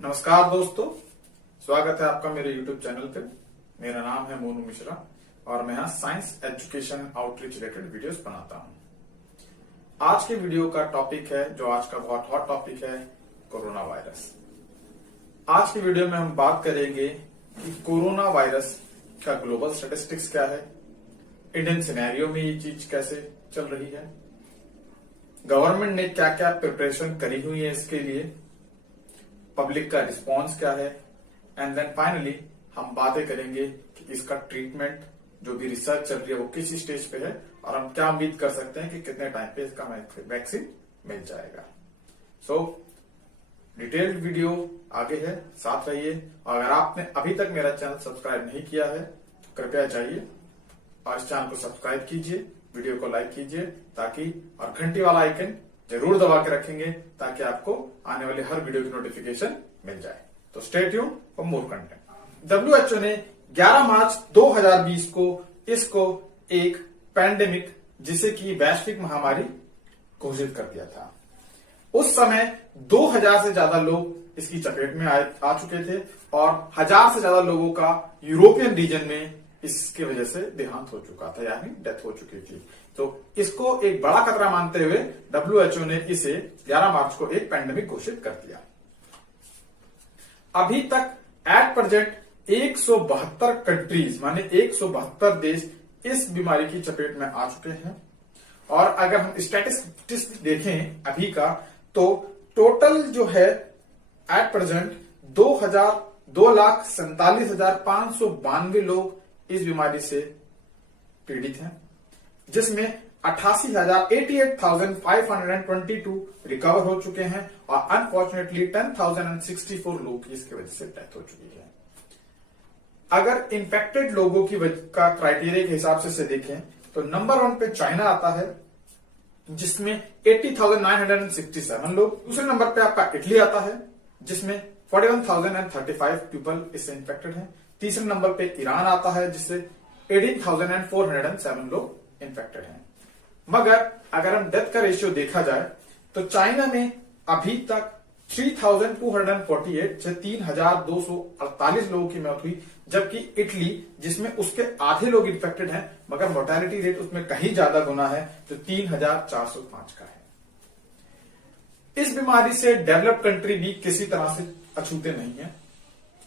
नमस्कार दोस्तों, स्वागत है आपका मेरे YouTube चैनल पे। मेरा नाम है मोनू मिश्रा और मैं यहाँ science education outreach related videos बनाता हूँ। आज के वीडियो का टॉपिक है, जो आज का बहुत हॉट टॉपिक है, कोरोना वायरस। आज की वीडियो में हम बात करेंगे कि कोरोना वायरस का ग्लोबल स्टैटिस्टिक्स क्या है, इंडियन सिनेरियो में ये चीज कैसे चल रही है, गवर्नमेंट ने क्या क्या प्रिपरेशन करी हुई है इसके लिए, पब्लिक का रिस्पांस क्या है, एंड देन फाइनली हम बातें करेंगे कि इसका ट्रीटमेंट, जो भी रिसर्च चल रही है वो किस स्टेज पे है और हम क्या उम्मीद कर सकते हैं कि कितने टाइम पे इसका वैक्सीन मिल जाएगा। सो डिटेल्ड वीडियो आगे है, साथ रहिए। और अगर आपने अभी तक मेरा चैनल सब्सक्राइब नहीं किया है तो कृपया जाइए और इस चैनल को सब्सक्राइब कीजिए, वीडियो को लाइक कीजिए ताकि, और घंटी वाला आइकन जरूर दबा के रखेंगे ताकि आपको आने वाले हर वीडियो की नोटिफिकेशन मिल जाए। तो stay tune for more content. WHO ने 11 मार्च 2020 को इसको एक पैंडेमिक, जिसे कि वैश्विक महामारी घोषित कर दिया था। उस समय 2000 से ज्यादा लोग इसकी चपेट में आ चुके थे और 1000 से ज्यादा लोगों का यूरोपियन रीजन में इसकी वजह से देहांत हो चुका था, यानी डेथ हो चुकी थी। तो इसको एक बड़ा खतरा मानते हुए WHO ने इसे 11 मार्च को एक पैंडेमिक घोषित कर दिया। अभी तक एट प्रेजेंट 172 कंट्रीज, माने 172 देश इस बीमारी की चपेट में आ चुके हैं। और अगर हम स्टैटिस्टिक्स देखें अभी का, तो टोटल जो है एट प्रेजेंट 2,47,592 लोग इस बीमारी से पीड़ित हैं, जिसमें 88,522 रिकवर हो चुके हैं और अनफॉर्चुनेटली 10,064 लोग की इसकी वजह से डेथ हो चुकी है। अगर इन्फेक्टेड लोगों की का क्राइटेरिया के हिसाब से देखें तो नंबर 1 पे चाइना आता है, जिसमें 80,967 लोग। दूसरे नंबर पे आपका इटली आता है, जिसमें 41,035 पीपल इससे इन्फेक्टेड हैं। तीसरे नंबर पे ईरान आता है, जिससे 18,407 लोग इन्फेक्टेड हैं। मगर अगर हम डेथ का रेशियो देखा जाए तो चाइना में अभी तक 3,248 से 3,248 लोगों की मौत हुई, जबकि इटली, जिसमें उसके आधे लोग इन्फेक्टेड हैं मगर मोर्टेलिटी रेट उसमें कहीं ज्यादा गुना है, तो 3,405 का है। इस बीमारी से डेवलप्ड कंट्री भी किसी तरह से अछूते नहीं है।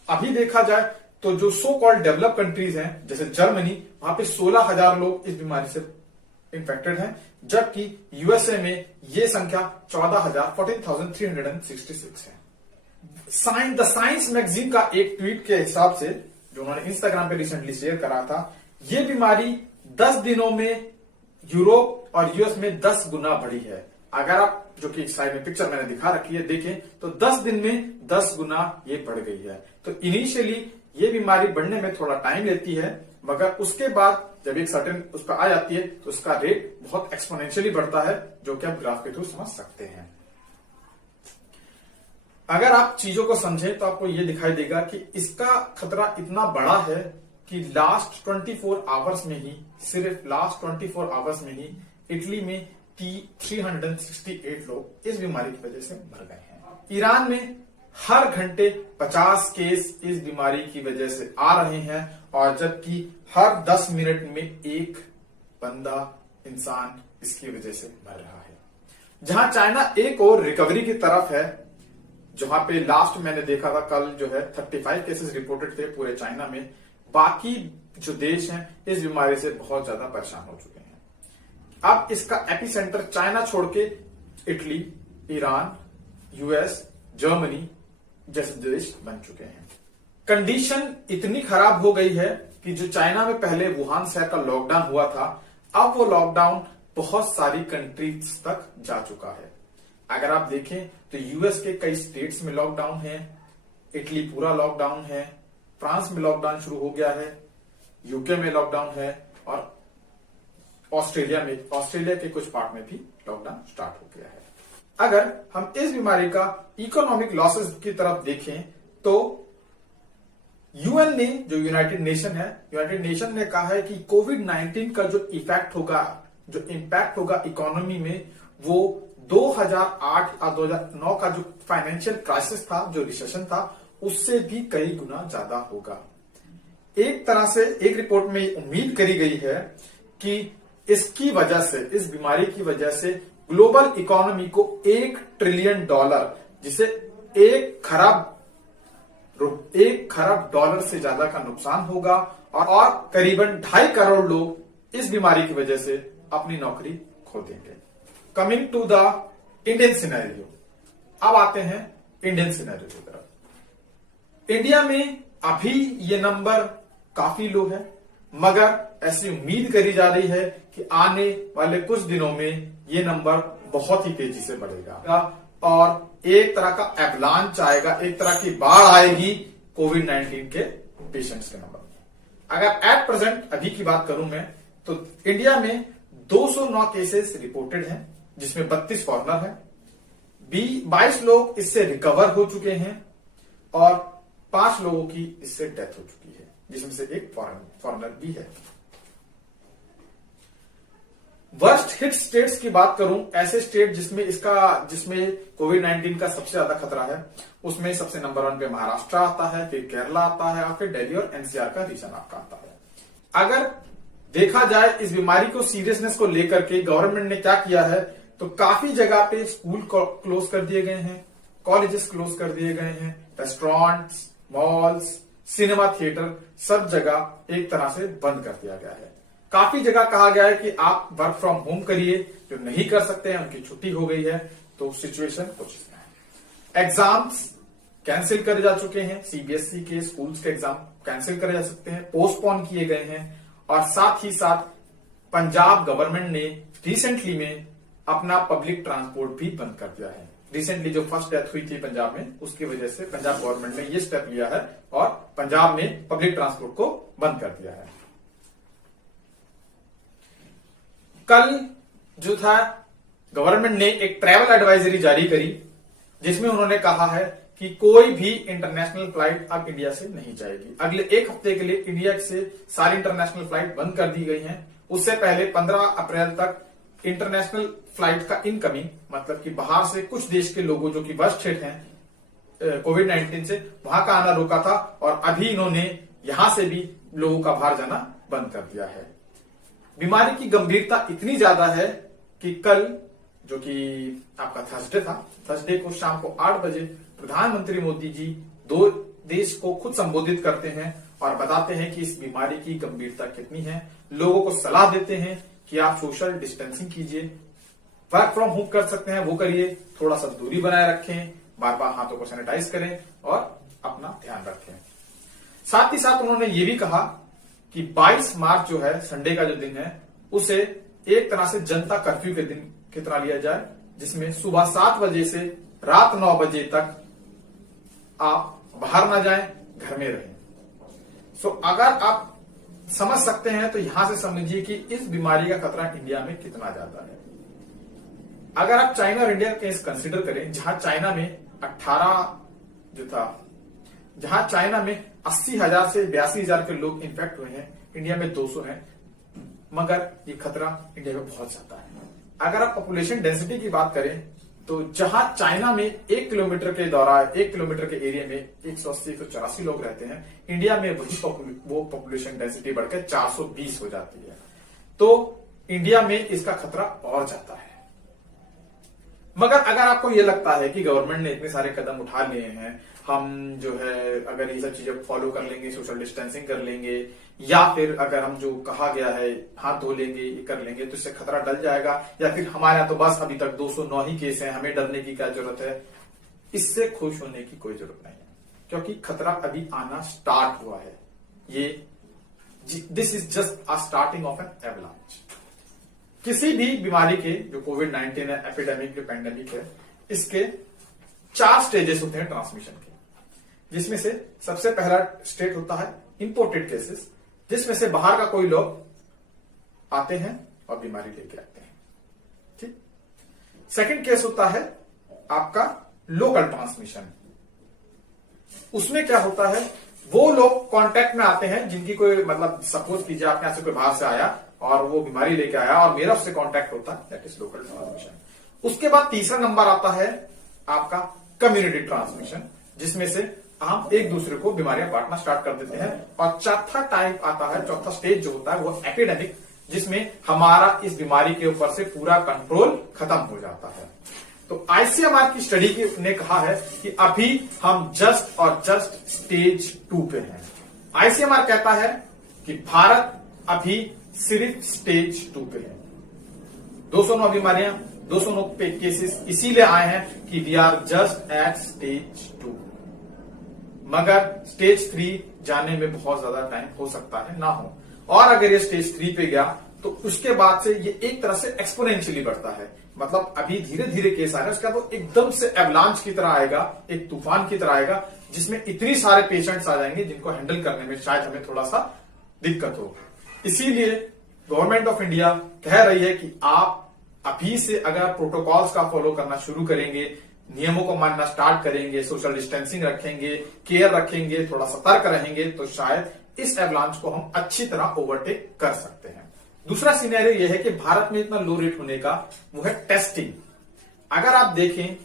अभी देखा जाए तो जो सो कॉल्ड डेवलप कंट्रीज हैं, जैसे जर्मनी, वहां पे 16,000 लोग इस बीमारी से इन्फेक्टेड हैं, जबकि यूएसए में ये संख्या 14,366 है। द साइंस मैगजीन का एक ट्वीट के हिसाब से, जो उन्होंने इंस्टाग्राम पे रिसेंटली शेयर करा था, ये बीमारी 10 दिनों में यूरोप और यूएस में 10 गुना बढ़ी है। अगर आप, जो कि साइड में पिक्चर मैंने दिखा रखी है, देखें तो 10 दिन में 10 गुना ये बढ़ गई है। तो इनिशियली ये बीमारी बढ़ने में थोड़ा टाइम लेती है, मगर उसके बाद जब एक सर्टेन उस पर आ जाती है तो उसका रेट बहुत एक्सपोनेंशियली बढ़ता है, जो कि आप ग्राफ के थ्रू समझ सकते हैं। अगर आप चीजों को समझें तो आपको ये दिखाई देगा कि इसका खतरा इतना बड़ा है कि लास्ट 24 आवर्स में ही, सिर्फ लास्ट 24 आवर्स में ही इटली में 368 लोग इस बीमारी की वजह से मर गए हैं। ईरान में हर घंटे 50 केस इस बीमारी की वजह से आ रहे हैं, और जबकि हर 10 मिनट में एक बंदा, इंसान इसकी वजह से मर रहा है। जहां चाइना एक और रिकवरी की तरफ है, जहां पे लास्ट मैंने देखा था कल जो है 35 केसेस रिपोर्टेड थे पूरे चाइना में। बाकी जो देश हैं इस बीमारी से बहुत ज्यादा परेशान हो चुके हैं। अब इसका एपिसेंटर चाइना छोड़ के इटली, ईरान, यूएस, जर्मनी जैसे देश बन चुके हैं। कंडीशन इतनी खराब हो गई है कि जो चाइना में पहले वुहान शहर का लॉकडाउन हुआ था, अब वो लॉकडाउन बहुत सारी कंट्रीज तक जा चुका है। अगर आप देखें तो यूएस के कई स्टेट्स में लॉकडाउन है, इटली पूरा लॉकडाउन है, फ्रांस में लॉकडाउन शुरू हो गया है, यूके में लॉकडाउन है, और ऑस्ट्रेलिया के कुछ पार्ट में भी लॉकडाउन स्टार्ट हो गया है। अगर हम इस बीमारी का इकोनॉमिक लॉसेस की तरफ देखें तो यूएन ने, जो यूनाइटेड नेशन ने कहा है कि कोविड-19 का जो इफेक्ट होगा, जो इम्पैक्ट होगा इकोनॉमी में, वो 2008 और 2009 का जो फाइनेंशियल क्राइसिस था, जो रिसेशन था, उससे भी कई गुना ज्यादा होगा। एक तरह से एक रिपोर्ट में उम्मीद करी गई है कि इसकी वजह से, इस बीमारी की वजह से ग्लोबल इकोनॉमी को $1 ट्रिलियन, जिसे एक खरब डॉलर से ज्यादा का नुकसान होगा और करीबन 2.5 करोड़ लोग इस बीमारी की वजह से अपनी नौकरी खो देंगे। Coming to the Indian scenario, अब आते हैं इंडियन सिनेरियो की तरफ। इंडिया में अभी ये नंबर काफी लो है, मगर ऐसी उम्मीद करी जा रही है कि आने वाले कुछ दिनों में ये नंबर बहुत ही तेजी से बढ़ेगा और एक तरह का एवलांच आएगा, एक तरह की बाढ़ आएगी कोविड-19 के पेशेंट्स के नंबर में। अगर एट प्रेजेंट अभी की बात करूं मैं, तो इंडिया में 209 केसेस रिपोर्टेड हैं, जिसमें 32 फॉरेनर हैं, 22 लोग इससे रिकवर हो चुके हैं और 5 लोगों की इससे डेथ हो चुकी है, जिसमें से एक फॉरेनर भी है। वर्स्ट हिट स्टेट्स की बात करूं, ऐसे स्टेट जिसमें कोविड-19 का सबसे ज्यादा खतरा है, उसमें सबसे नंबर 1 पे महाराष्ट्र आता है, फिर केरला आता है और फिर दिल्ली और एनसीआर का रीजन आपका आता है। अगर देखा जाए इस बीमारी को सीरियसनेस को लेकर के गवर्नमेंट ने क्या किया है, तो काफी जगह पे स्कूल क्लोज कर दिए गए हैं, कॉलेजेस क्लोज कर दिए गए हैं, रेस्टोरेंट्स, मॉल्स, सिनेमा थिएटर, सब जगह एक तरह से बंद कर दिया गया है। काफी जगह कहा गया है कि आप वर्क फ्रॉम होम करिए, जो नहीं कर सकते हैं उनकी छुट्टी हो गई है। तो सिचुएशन कुछ इसमें है। एग्जाम्स कैंसिल करे जा चुके हैं, सीबीएसई के स्कूल्स के एग्जाम कैंसिल करे जा सकते हैं, पोस्टपोन किए गए हैं। और साथ ही साथ पंजाब गवर्नमेंट ने रिसेंटली में अपना पब्लिक ट्रांसपोर्ट भी बंद कर दिया है। रिसेंटली जो फर्स्ट डेथ हुई थी पंजाब में, उसकी वजह से पंजाब गवर्नमेंट ने ये स्टेप लिया है और पंजाब में पब्लिक ट्रांसपोर्ट को बंद कर दिया है। कल जो था, गवर्नमेंट ने एक ट्रैवल एडवाइजरी जारी करी, जिसमें उन्होंने कहा है कि कोई भी इंटरनेशनल फ्लाइट अब इंडिया से नहीं जाएगी। अगले 1 हफ्ते के लिए इंडिया से सारी इंटरनेशनल फ्लाइट बंद कर दी गई हैं। उससे पहले 15 अप्रैल तक इंटरनेशनल फ्लाइट का इनकमिंग, मतलब कि बाहर से कुछ देश के लोगों जो कि वर्स्ट हिट हैं कोविड-19 से, वहां का आना रोका था और अभी इन्होंने यहां से भी लोगों का बाहर जाना बंद कर दिया है। बीमारी की गंभीरता इतनी ज्यादा है कि कल, जो कि आपका थर्सडे था, थर्सडे को शाम को 8 बजे प्रधानमंत्री मोदी जी 2 देश को खुद संबोधित करते हैं और बताते हैं कि इस बीमारी की गंभीरता कितनी है। लोगों को सलाह देते हैं कि आप सोशल डिस्टेंसिंग कीजिए, वर्क फ्रॉम होम कर सकते हैं वो करिए, थोड़ा सा दूरी बनाए रखें, बार बार हाथों को सैनिटाइज करें और अपना ध्यान रखें। साथ ही साथ उन्होंने ये भी कहा कि 22 मार्च जो है, संडे का जो दिन है, उसे एक तरह से जनता कर्फ्यू के दिन की तरह लिया जाए, जिसमें सुबह 7 बजे से रात 9 बजे तक आप बाहर ना जाएं, घर में रहें। सो अगर आप समझ सकते हैं तो यहां से समझिए कि इस बीमारी का खतरा इंडिया में कितना ज्यादा है। अगर आप चाइना और इंडिया केस कंसीडर करें, जहां चाइना में 80,000 से 82,000 के लोग इन्फेक्ट हुए हैं, इंडिया में 200 हैं, मगर ये खतरा इंडिया में बहुत ज्यादा है। अगर आप पॉपुलेशन डेंसिटी की बात करें, तो जहां चाइना में 1 किलोमीटर के एरिया में 180-184 लोग रहते हैं, इंडिया में वो पॉपुलेशन डेंसिटी बढ़कर 420 हो जाती है। तो इंडिया में इसका खतरा और ज्यादा है। मगर अगर आपको ये लगता है कि गवर्नमेंट ने इतने सारे कदम उठा लिए हैं, हम जो है अगर ये सब चीजें फॉलो कर लेंगे, सोशल डिस्टेंसिंग कर लेंगे, या फिर अगर हम जो कहा गया है हाथ धो लेंगे, ये कर लेंगे, तो इससे खतरा टल जाएगा, या फिर हमारे यहाँ तो बस अभी तक 209 ही केस हैं, हमें डरने की क्या जरूरत है, इससे खुश होने की कोई जरूरत नहीं है, क्योंकि खतरा अभी आना स्टार्ट हुआ है। This is just a starting of an avalanche. किसी भी बीमारी के, जो कोविड-19 है, एपिडेमिक, जो पेंडेमिक है, इसके 4 स्टेजेस होते हैं ट्रांसमिशन के, जिसमें से सबसे पहला स्टेट होता है इंपोर्टेड केसेस, जिसमें से बाहर का कोई लोग आते हैं और बीमारी लेके आते हैं। ठीक। सेकंड केस होता है आपका लोकल ट्रांसमिशन। उसमें क्या होता है, वो लोग कांटेक्ट में आते हैं जिनकी कोई, मतलब सपोज कीजिए आपके यहां से कोई बाहर से आया और वो बीमारी लेके आया और मेरा उससे कांटेक्ट होता है, दैट इज लोकल ट्रांसमिशन। उसके बाद तीसरा नंबर आता है आपका कम्युनिटी ट्रांसमिशन, जिसमें से हम एक दूसरे को बीमारियां बांटना स्टार्ट कर देते हैं। और चौथा टाइप आता है, चौथा स्टेज जो होता है वो एपिडेमिक, जिसमें हमारा इस बीमारी के ऊपर से पूरा कंट्रोल खत्म हो जाता है। तो आईसीएमआर की स्टडी ने कहा है कि अभी हम जस्ट स्टेज 2 पे हैं। आईसीएमआर कहता है कि भारत अभी सिर्फ स्टेज 2 पे है। 209 बीमारियां, 209 पे केसेस इसीलिए आए हैं कि we are just at stage 2, मगर स्टेज 3 जाने में बहुत ज्यादा टाइम हो सकता है ना हो। और अगर ये स्टेज 3 पे गया तो उसके बाद से ये एक तरह से एक्सपोनेंशियली बढ़ता है, मतलब अभी धीरे धीरे केस आ रहे हैं, उसके बाद वो एकदम से एवलांच की तरह आएगा, एक तूफान की तरह आएगा, जिसमें इतनी सारे पेशेंट्स आ जाएंगे जिनको हैंडल करने में शायद हमें थोड़ा सा दिक्कत हो। इसीलिए गवर्नमेंट ऑफ इंडिया कह रही है कि आप अभी से अगर प्रोटोकॉल्स का फॉलो करना शुरू करेंगे, नियमों को मानना स्टार्ट करेंगे, सोशल डिस्टेंसिंग रखेंगे, केयर रखेंगे, थोड़ा सतर्क रहेंगे, तो शायद इस एवलांच को हम अच्छी तरह ओवरटेक कर सकते हैं। दूसरा सिनेरियो यह है कि भारत में इतना लो रेट होने का वो है टेस्टिंग। अगर आप देखें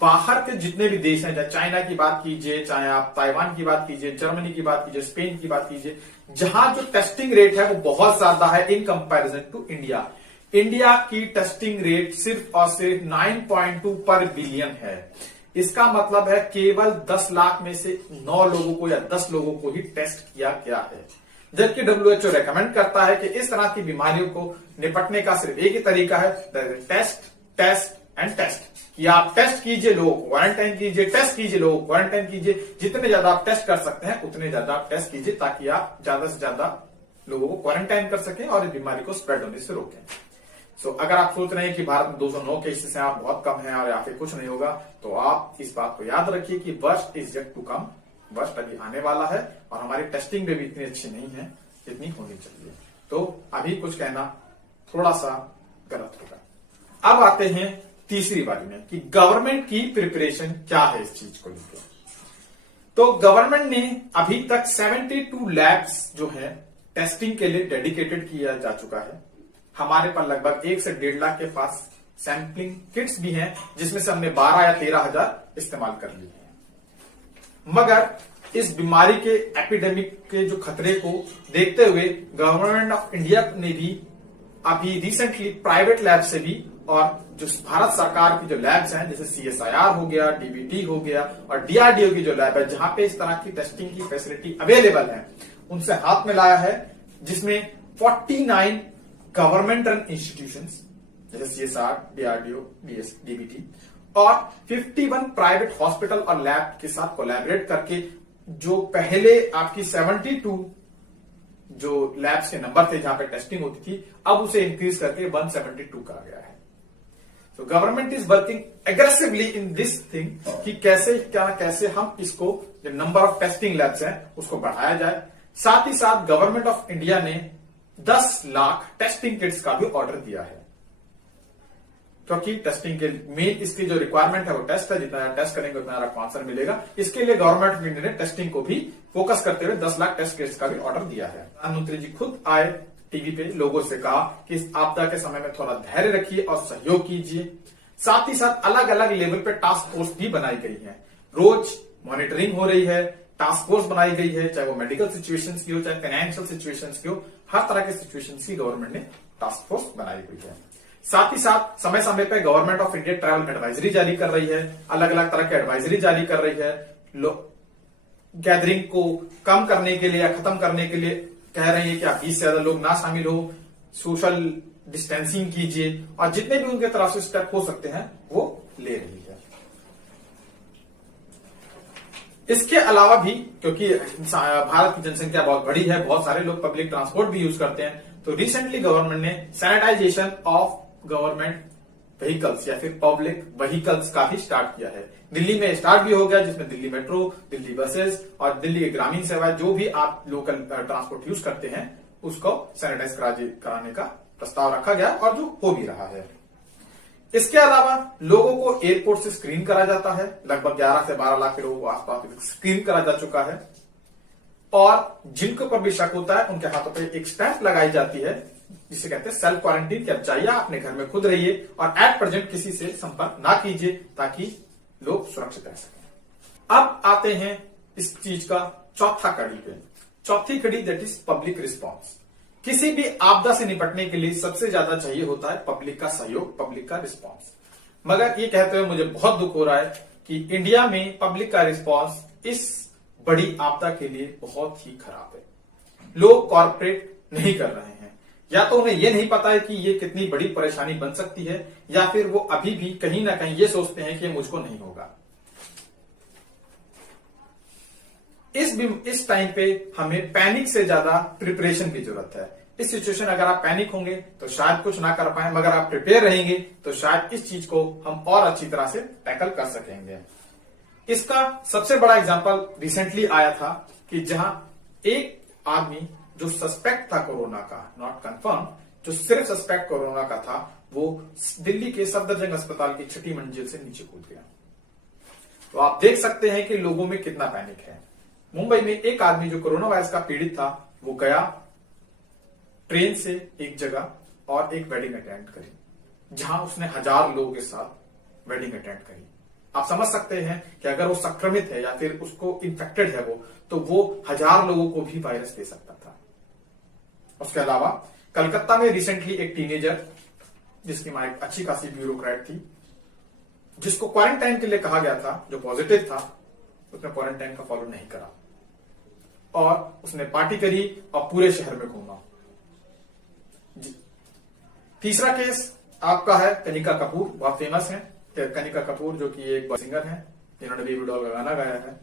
बाहर के जितने भी देश हैं, चाहे चाइना की बात कीजिए, चाहे आप ताइवान की बात कीजिए, जर्मनी की बात कीजिए, स्पेन की बात कीजिए, जहां जो टेस्टिंग रेट है वो बहुत ज्यादा है in comparison to India. India की टेस्टिंग रेट सिर्फ और सिर्फ 9.2 पर बिलियन है। इसका मतलब है केवल 10 लाख में से 9 लोगों को या 10 लोगों को ही टेस्ट किया गया है। जबकि WHO रेकमेंड करता है कि इस तरह की बीमारियों को निपटने का सिर्फ एक ही तरीका है, टेस्ट टेस्ट एंड टेस्ट। कि आप टेस्ट कीजिए, लोगों को क्वारंटाइन कीजिए, टेस्ट कीजिए, लोगों को क्वारंटाइन कीजिए। जितने ज्यादा आप टेस्ट कर सकते हैं उतने ज्यादा आप टेस्ट कीजिए, ताकि आप ज्यादा से ज्यादा लोगों को क्वारंटाइन कर सकें और इस बीमारी को स्प्रेड होने से रोकें। सो अगर आप सोच रहे हैं कि भारत में 209 केसेस हैं, आप बहुत कम हैं और या फिर कुछ नहीं होगा, तो आप इस बात को याद रखिए कि worst is yet to come. Worst अभी आने वाला है और हमारी टेस्टिंग भी इतनी अच्छी नहीं है जितनी होनी चाहिए। तो अभी कुछ कहना थोड़ा सा गलत होगा। अब आते हैं तीसरी बारी में कि गवर्नमेंट की प्रिपरेशन क्या है इस चीज को लेकर। तो गवर्नमेंट ने अभी तक 72 लैब्स जो है टेस्टिंग के लिए डेडिकेटेड किया जा चुका है। हमारे पास लगभग 1 से 1.5 लाख के पास सैंपलिंग किट्स भी हैं, जिसमें से हमने 12 या 13,000 इस्तेमाल कर लिए हैं। मगर इस बीमारी के एपिडेमिक के जो खतरे को देखते हुए गवर्नमेंट ऑफ इंडिया ने भी अभी रिसेंटली प्राइवेट लैब से भी और जो भारत सरकार की जो लैब्स हैं, जैसे CSIR हो गया, DBT हो गया और DRDO की जो लैब है, जहां पे इस तरह की टेस्टिंग की फैसिलिटी अवेलेबल है, उनसे हाथ मिलाया है, जिसमें 49 गवर्नमेंट रन इंस्टीट्यूशंस जैसे CSR, DRDO, DBT और 51 प्राइवेट हॉस्पिटल और लैब के साथ कोलैबोरेट करके जो पहले आपकी 72 जो लैब्स के नंबर थे जहां पे टेस्टिंग होती थी, अब उसे इंक्रीज करके 172 का गया है। तो government is working aggressively in this thing कि कैसे हम इसको जो नंबर ऑफ टेस्टिंग लैब्स हैं उसको बढ़ाया जाए। साथ ही साथ गवर्नमेंट ऑफ इंडिया ने 10 लाख टेस्टिंग किट्स का भी ऑर्डर दिया है, क्योंकि टेस्टिंग के मेन इसकी जो रिक्वायरमेंट है वो टेस्ट है। जितना टेस्ट करेंगे उतना आपको आंसर मिलेगा। इसके लिए गवर्नमेंट ऑफ इंडिया ने टेस्टिंग को भी फोकस करते हुए 10 लाख टेस्ट किट्स का भी ऑर्डर दिया है। प्रधानमंत्री जी खुद आए टीवी पे, लोगों से कहा कि इस आपदा के समय में थोड़ा धैर्य रखिए और सहयोग कीजिए। साथ ही साथ अलग अलग लेवल पे टास्क फोर्स भी बनाई गई है, रोज मॉनिटरिंग हो रही है, टास्क फोर्स बनाई गई है, चाहे वो मेडिकल सिचुएशंस की हो, चाहे फाइनेंशियल सिचुएशंस की हो, हर तरह के सिचुएशंस की गवर्नमेंट ने टास्क फोर्स बनाई हुई है। साथ ही साथ समय समय पर government of India travel advisory जारी कर रही है, अलग अलग तरह की एडवाइजरी जारी कर रही है। गैदरिंग को कम करने के लिए या खत्म करने के लिए कह रही है कि आप 20 से ज्यादा लोग ना शामिल हो, सोशल डिस्टेंसिंग कीजिए और जितने भी उनके तरफ से स्टेप हो सकते हैं वो ले रही है। इसके अलावा भी क्योंकि भारत की जनसंख्या बहुत बड़ी है, बहुत सारे लोग पब्लिक ट्रांसपोर्ट भी यूज करते हैं, तो रिसेंटली गवर्नमेंट ने सैनिटाइजेशन ऑफ गवर्नमेंट व्हीकल्स या फिर पब्लिक व्हीकल्स का भी स्टार्ट किया है। दिल्ली में स्टार्ट भी हो गया, जिसमें दिल्ली मेट्रो, दिल्ली बसेस और दिल्ली की ग्रामीण सेवाएं जो भी आप लोकल ट्रांसपोर्ट यूज करते हैं उसको सैनिटाइज कराने का प्रस्ताव रखा गया और जो हो भी रहा है। इसके अलावा लोगों को एयरपोर्ट से स्क्रीन करा जाता है, लगभग 11 से 12 लाख के लोगों को आसपास स्क्रीन करा जा चुका है और जिनके ऊपर भी शक होता है उनके हाथों पर एक स्टैंप लगाई जाती है जिसे कहते हैं सेल्फ क्वारंटीन, कि आप जाइए अपने घर में खुद रहिए और एट प्रेजेंट किसी से संपर्क ना कीजिए ताकि लोग सुरक्षित रह सकें। अब आते हैं इस चीज का चौथा कड़ी पे। चौथी कड़ी दैट इज पब्लिक रिस्पॉन्स। किसी भी आपदा से निपटने के लिए सबसे ज्यादा चाहिए होता है पब्लिक का सहयोग, पब्लिक का रिस्पॉन्स। मगर ये कहते हुए मुझे बहुत दुख हो रहा है कि इंडिया में पब्लिक का रिस्पॉन्स इस बड़ी आपदा के लिए बहुत ही खराब है। लोग कॉर्पोरेट नहीं कर रहे हैं, या तो उन्हें यह नहीं पता है कि ये कितनी बड़ी परेशानी बन सकती है, या फिर वो अभी भी कहीं ना कहीं ये सोचते हैं कि मुझको नहीं होगा। इस टाइम पे हमें पैनिक से ज्यादा प्रिपरेशन की जरूरत है। इस सिचुएशन अगर आप पैनिक होंगे तो शायद कुछ ना कर पाए, मगर आप प्रिपेयर रहेंगे तो शायद इस चीज को हम और अच्छी तरह से टैकल कर सकेंगे। इसका सबसे बड़ा एग्जांपल रिसेंटली आया था कि जहां एक आदमी जो सस्पेक्ट था कोरोना का, नॉट कंफर्म, जो सिर्फ सस्पेक्ट कोरोना का था, वो दिल्ली के सफदरजंग अस्पताल की 6ठी मंजिल से नीचे कूद गया। तो आप देख सकते हैं कि लोगों में कितना पैनिक है। मुंबई में एक आदमी जो कोरोना वायरस का पीड़ित था, वो गया ट्रेन से एक जगह और एक वेडिंग अटेंड करी, जहां उसने 1000 लोगों के साथ वेडिंग अटेंड करी। आप समझ सकते हैं कि अगर वो संक्रमित है या फिर उसको इन्फेक्टेड है तो वो 1000 लोगों को भी वायरस दे सकता था। उसके अलावा कलकत्ता में रिसेंटली एक टीनेजर, जिसकी मां एक अच्छी खासी ब्यूरोक्रेट थी, जिसको क्वारंटाइन के लिए कहा गया था, जो पॉजिटिव था, उसने क्वारंटाइन का फॉलो नहीं करा और उसने पार्टी करी और पूरे शहर में घूमा। तीसरा केस आपका है कनिका कपूर, बहुत फेमस है कनिका कपूर, जो कि एक सिंगर है जिन्होंने बेबी डॉल का गाना गाया है।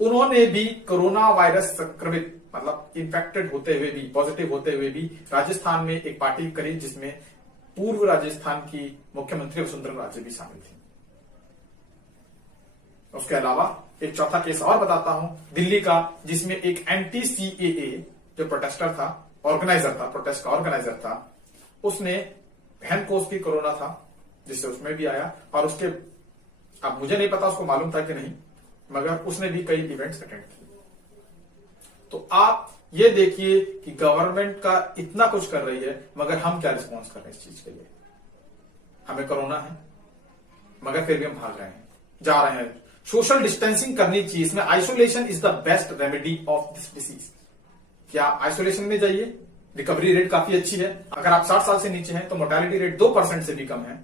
उन्होंने भी कोरोना वायरस संक्रमित, मतलब इन्फेक्टेड होते हुए भी, पॉजिटिव होते हुए भी राजस्थान में एक पार्टी करी, जिसमें पूर्व राजस्थान की मुख्यमंत्री वसुंधरा राजे भी शामिल थी। उसके अलावा एक चौथा केस और बताता हूं, दिल्ली का, जिसमें एक एंटी CAA जो प्रोटेस्टर था, ऑर्गेनाइजर था, प्रोटेस्ट का ऑर्गेनाइजर था, उसने बहन को उसकी कोरोना था, जिससे उसमें भी आया, और उसके, अब मुझे नहीं पता उसको मालूम था कि नहीं, मगर उसने भी कई इवेंट्स अटेंड किए। तो आप ये देखिए कि गवर्नमेंट का इतना कुछ कर रही है, मगर हम क्या रिस्पॉन्स कर रहे हैं इस चीज के लिए। हमें कोरोना है, मगर फिर भी हम भाग रहे हैं, जा रहे हैं। सोशल डिस्टेंसिंग करनी चाहिए, इसमें isolation is the best remedy of this disease. क्या आइसोलेशन में जाइए, रिकवरी रेट काफी अच्छी है। अगर आप 60 साल से नीचे हैं तो मोर्टेलिटी रेट 2% से भी कम है,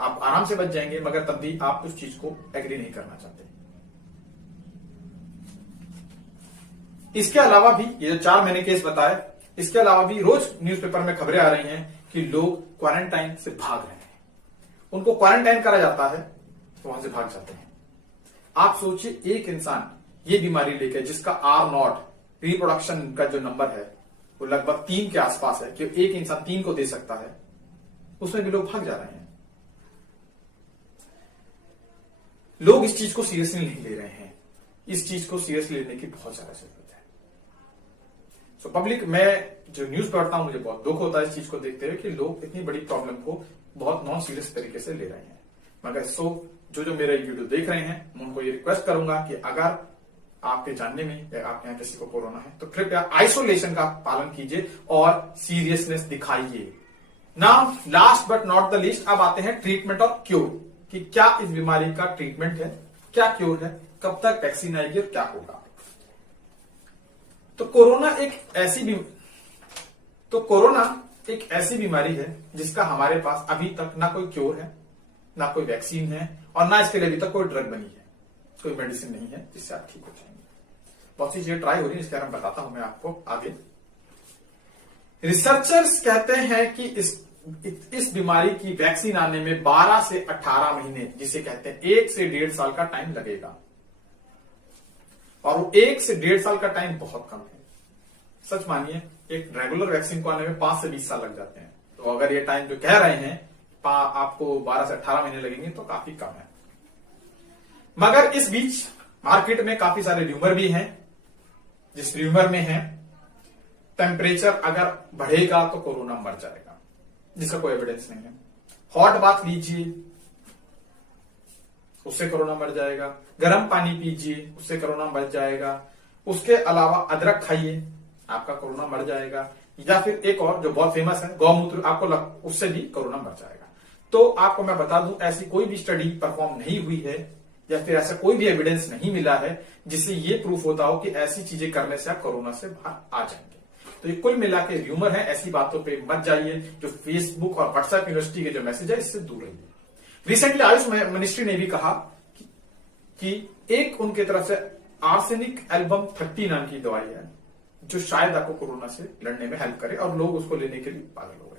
आप आराम से बच जाएंगे, मगर तब भी आप उस चीज को एग्री नहीं करना चाहते। इसके अलावा भी ये जो 4 मैंने केस बताए, इसके अलावा भी रोज न्यूज़पेपर में खबरें आ रही हैं कि लोग क्वारंटाइन से भाग रहे हैं। उनको क्वारंटाइन करा जाता है तो वहां से भाग जाते हैं। आप सोचिए, एक इंसान ये बीमारी लेके, जिसका R0 रिप्रोडक्शन का जो नंबर है वो लगभग 3 के आसपास है, कि एक इंसान 3 को दे सकता है, उसमें भी लोग भाग जा रहे हैं। लोग इस चीज को सीरियसली नहीं ले रहे हैं। इस चीज को सीरियसली लेने की बहुत ज्यादा जरूरत है। सो पब्लिक, मैं जो न्यूज पढ़ता हूं, मुझे बहुत दुख होता है इस चीज को देखते हुए कि लोग इतनी बड़ी प्रॉब्लम को बहुत नॉन सीरियस तरीके से ले रहे हैं। मगर जो मेरा वीडियो देख रहे हैं, मैं उनको ये रिक्वेस्ट करूंगा कि अगर आपके जानने में या आपके यहाँ किसी को कोरोना है तो कृपया आइसोलेशन का पालन कीजिए और सीरियसनेस दिखाइए। Now last but not the least, अब आते हैं ट्रीटमेंट और क्योर, कि क्या इस बीमारी का ट्रीटमेंट है, क्या क्योर है, कब तक वैक्सीन आएगी और क्या होगा। तो कोरोना एक ऐसी बीमारी है जिसका हमारे पास अभी तक ना कोई क्योर है, ना कोई वैक्सीन है, और ना इसके लिए अभी तक कोई ड्रग बनी है, कोई मेडिसिन नहीं है जिससे आप ठीक हो जाएंगे। बहुत सी चीजें ट्राई हो रही है, इसके बारे में बताता हूं मैं आपको आगे। रिसर्चर्स कहते हैं कि इस बीमारी की वैक्सीन आने में 12 से 18 महीने, जिसे कहते हैं 1 से 1.5 साल का टाइम लगेगा, और वो 1 से 1.5 साल का टाइम बहुत कम है। सच मानिए, एक रेगुलर वैक्सीन को आने में 5 से 20 साल लग जाते हैं, तो अगर ये टाइम जो कह रहे हैं आपको 12 से 18 महीने लगेंगे तो काफी कम है। मगर इस बीच मार्केट में काफी सारे र्यूमर भी हैं, जिस र्यूमर में है टेम्परेचर अगर बढ़ेगा तो कोरोना मर जाएगा, जिसका कोई एविडेंस नहीं है। हॉट बाथ लीजिए, उससे कोरोना मर जाएगा। गर्म पानी पीजिए, उससे कोरोना मर जाएगा। उसके अलावा अदरक खाइए, आपका कोरोना मर जाएगा। या फिर एक और जो बहुत फेमस है गौमूत्र, आपको उससे भी कोरोना मर जाएगा। तो आपको मैं बता दूं, ऐसी कोई भी स्टडी परफॉर्म नहीं हुई है या फिर ऐसा कोई भी एविडेंस नहीं मिला है जिससे ये प्रूफ होता हो कि ऐसी चीजें करने से आप कोरोना से बाहर आ जाएंगे। तो ये कुल मिला के र्यूमर है, ऐसी बातों पे मत जाइए। जो फेसबुक और व्हाट्सएप यूनिवर्सिटी के जो मैसेज है इससे दूर रहिए। रिसेंटली आयुष मिनिस्ट्री ने भी कहा कि एक उनके तरफ से आर्सेनिक एल्बम 30 नाम की दवाई है जो शायद आपको कोरोना से लड़ने में हेल्प करे, और लोग उसको लेने के लिए पागल हो गए।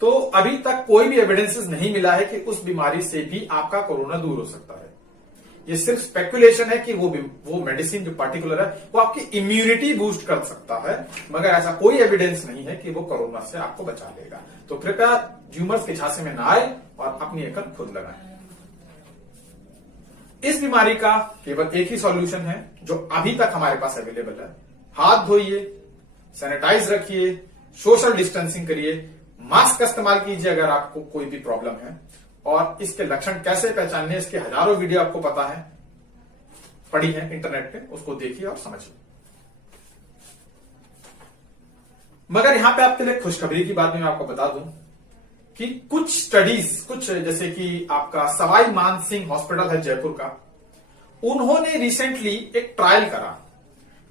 तो अभी तक कोई भी एविडेंसेस नहीं मिला है कि उस बीमारी से भी आपका कोरोना दूर हो सकता है। ये सिर्फ स्पेकुलेशन है कि वो मेडिसिन जो पर्टिकुलर है वो आपकी इम्यूनिटी बूस्ट कर सकता है, मगर ऐसा कोई एविडेंस नहीं है कि वो कोरोना से आपको बचा लेगा। तो कृपया र्यूमर्स के झांसे में ना आए और अपनी अकल खुद लगाएं। इस बीमारी का केवल एक ही सॉल्यूशन है जो अभी तक हमारे पास अवेलेबल है। हाथ धोइए, सैनिटाइज रखिए, सोशल डिस्टेंसिंग करिए, मास्क का इस्तेमाल कीजिए अगर आपको कोई भी प्रॉब्लम है। और इसके लक्षण कैसे पहचानने, इसके हजारों वीडियो आपको पता है, पढ़ी है इंटरनेट पे, उसको देखिए और समझिए। मगर यहां पे आपके लिए खुशखबरी की बात मैं आपको बता दूं कि कुछ स्टडीज, जैसे कि आपका सवाई मान सिंह हॉस्पिटल है जयपुर का, उन्होंने रिसेंटली एक ट्रायल करा,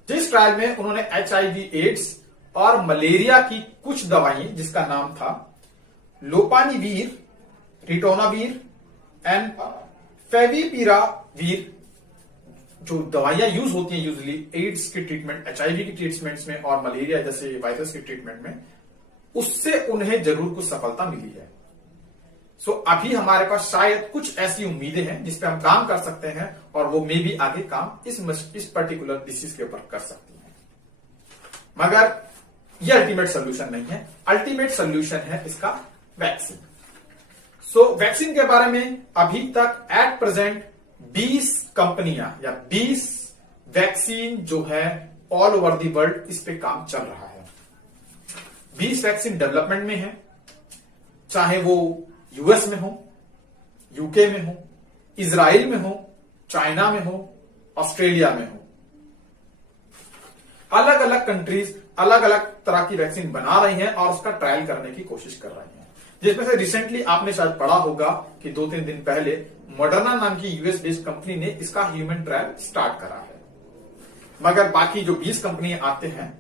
जिस ट्रायल में उन्होंने HIV एड्स और मलेरिया की कुछ दवाएं जिसका नाम था लोपानीवीर, रिटोनावीर एंड फेविपिरावीर, जो दवाइयां यूज होती हैं यूजुअली एड्स की ट्रीटमेंट, HIV की ट्रीटमेंट्स में और मलेरिया जैसे वायरस की ट्रीटमेंट में, उससे उन्हें जरूर कुछ सफलता मिली है। सो अभी हमारे पास शायद कुछ ऐसी उम्मीदें हैं जिस पे हम काम कर सकते हैं और वो मे भी आगे काम इस पर्टिकुलर डिसीज के ऊपर कर सकती है। मगर ये अल्टीमेट सोल्यूशन नहीं है। अल्टीमेट सोल्यूशन है इसका वैक्सीन। सो वैक्सीन के बारे में अभी तक एट प्रेजेंट 20 कंपनियां या 20 वैक्सीन जो है ऑल ओवर दी वर्ल्ड इस पे काम चल रहा है। 20 वैक्सीन डेवलपमेंट में है, चाहे वो यूएस में हो, यूके में हो, इजराइल में हो, चाइना में हो, ऑस्ट्रेलिया में हो। अलग अलग कंट्रीज अलग अलग तरह की वैक्सीन बना रही हैं और उसका ट्रायल करने की कोशिश कर रही हैं। जिसमें से रिसेंटली आपने शायद पढ़ा होगा कि 2-3 दिन पहले मॉडर्ना नाम की यूएस बेस्ड कंपनी ने इसका ह्यूमन ट्रायल स्टार्ट करा है। मगर बाकी जो 20 कंपनी आते हैं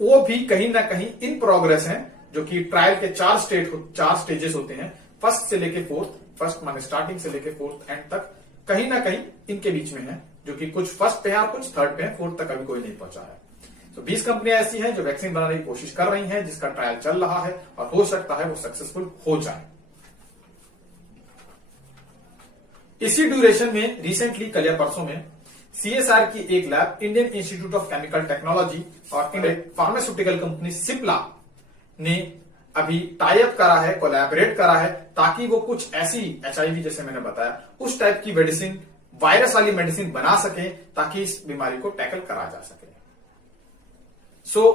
वो भी कहीं ना कहीं इन प्रोग्रेस हैं, जो कि ट्रायल के 4 स्टेजेस होते हैं, फर्स्ट से लेके फोर्थ, फर्स्ट माने स्टार्टिंग से लेके फोर्थ एंड तक, कहीं ना कहीं इनके बीच में है, जो कि कुछ फर्स्ट पे है और कुछ थर्ड पे है, फोर्थ तक अभी कोई नहीं पहुंचा है। तो 20 कंपनियां ऐसी हैं जो वैक्सीन बनाने की कोशिश कर रही हैं, जिसका ट्रायल चल रहा है और हो सकता है वो सक्सेसफुल हो जाए। इसी ड्यूरेशन में रिसेंटली कल या परसों में CSR की एक lab Indian institute of chemical technology और इंडियन फार्मास्यूटिकल कंपनी सिप्ला ने अभी टाई अप करा है, कोलैबोरेट करा है, ताकि वो कुछ ऐसी HIV जैसे मैंने बताया उस टाइप की मेडिसिन, वायरस वाली मेडिसिन बना सके ताकि इस बीमारी को टैकल करा जा सके। सो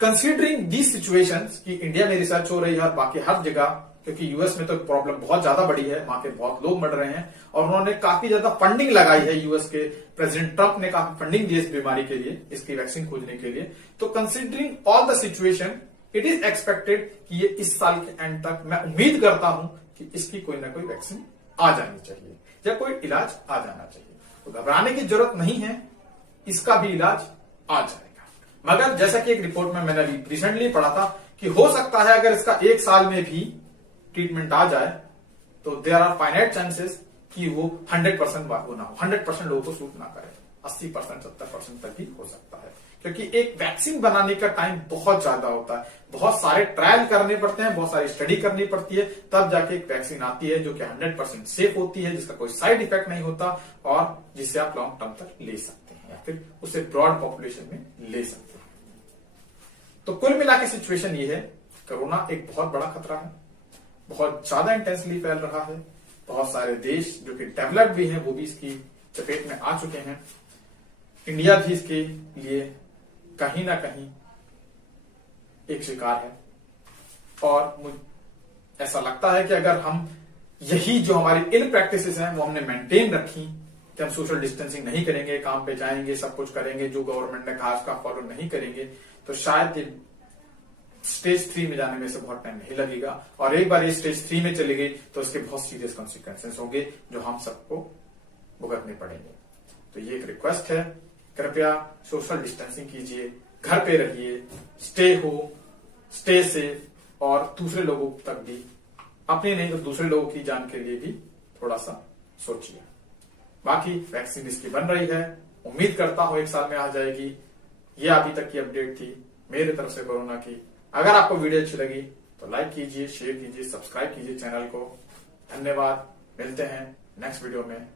कंसीडरिंग दीज सिचुएशंस कि इंडिया में रिसर्च हो रही है और बाकी हर जगह, क्योंकि यूएस में तो प्रॉब्लम बहुत ज्यादा बड़ी है, वहां के बहुत लोग मर रहे हैं और उन्होंने काफी ज्यादा फंडिंग लगाई है। यूएस के प्रेसिडेंट ट्रंप ने काफी फंडिंग दी इस बीमारी के लिए, इसकी वैक्सीन खोजने के लिए। तो considering all the situation, it is expected कि ये इस साल के एंड तक, मैं उम्मीद करता हूं कि इसकी कोई ना कोई वैक्सीन आ जानी चाहिए या कोई इलाज आ जाना चाहिए। तो घबराने की जरूरत नहीं है, इसका भी इलाज आ जाएगा। मगर जैसा कि एक रिपोर्ट में मैंने रिसेंटली पढ़ा था कि हो सकता है अगर इसका 1 साल में भी ट्रीटमेंट आ जाए तो देयर आर फाइनाइट चांसेस कि वो 100% वो ना हो, 100% लोगों को सूट ना करे, 80%, 70% तक भी हो सकता है। क्योंकि एक वैक्सीन बनाने का टाइम बहुत ज्यादा होता है, बहुत सारे ट्रायल करने पड़ते हैं, बहुत सारी स्टडी करनी पड़ती है, तब जाके एक वैक्सीन आती है जो कि 100% सेफ होती है, जिसका कोई साइड इफेक्ट नहीं होता और जिसे आप लॉन्ग टर्म तक ले सकते हैं या फिर उसे ब्रॉड पॉपुलेशन में ले सकते हैं। तो कुल मिला के सिचुएशन ये है, कोरोना एक बहुत बड़ा खतरा है, बहुत ज्यादा इंटेंसली फैल रहा है। बहुत सारे देश जो कि डेवलप्ड भी हैं वो भी इसकी चपेट में आ चुके हैं। इंडिया भी इसके लिए कहीं ना कहीं एक शिकार है और मुझे ऐसा लगता है कि अगर हम यही जो हमारी इल प्रैक्टिसेस हैं वो हमने मेंटेन रखी कि हम सोशल डिस्टेंसिंग नहीं करेंगे, काम पे जाएंगे, सब कुछ करेंगे, जो गवर्नमेंट ने कहा उसका फॉलो नहीं करेंगे, तो शायद ये स्टेज 3 में जाने में से बहुत टाइम नहीं लगेगा, और एक बार ये स्टेज 3 में चली गई तो उसके बहुत सीरियस कॉन्सिक्वेंसेस होंगे जो हम सबको भुगतने पड़ेंगे। तो ये एक रिक्वेस्ट है, कृपया सोशल डिस्टेंसिंग कीजिए, घर पे रहिए, स्टे होम, स्टे सेफ, और दूसरे लोगों तक भी, अपने नहीं तो दूसरे लोगों की जान के लिए भी थोड़ा सा सोचिए। बाकी वैक्सीन इसकी बन रही है, उम्मीद करता हूं 1 साल में आ जाएगी। ये अभी तक की अपडेट थी मेरे तरफ से कोरोना की। अगर आपको वीडियो अच्छी लगी तो लाइक कीजिए, शेयर कीजिए, सब्सक्राइब कीजिए चैनल को। धन्यवाद, मिलते हैं नेक्स्ट वीडियो में।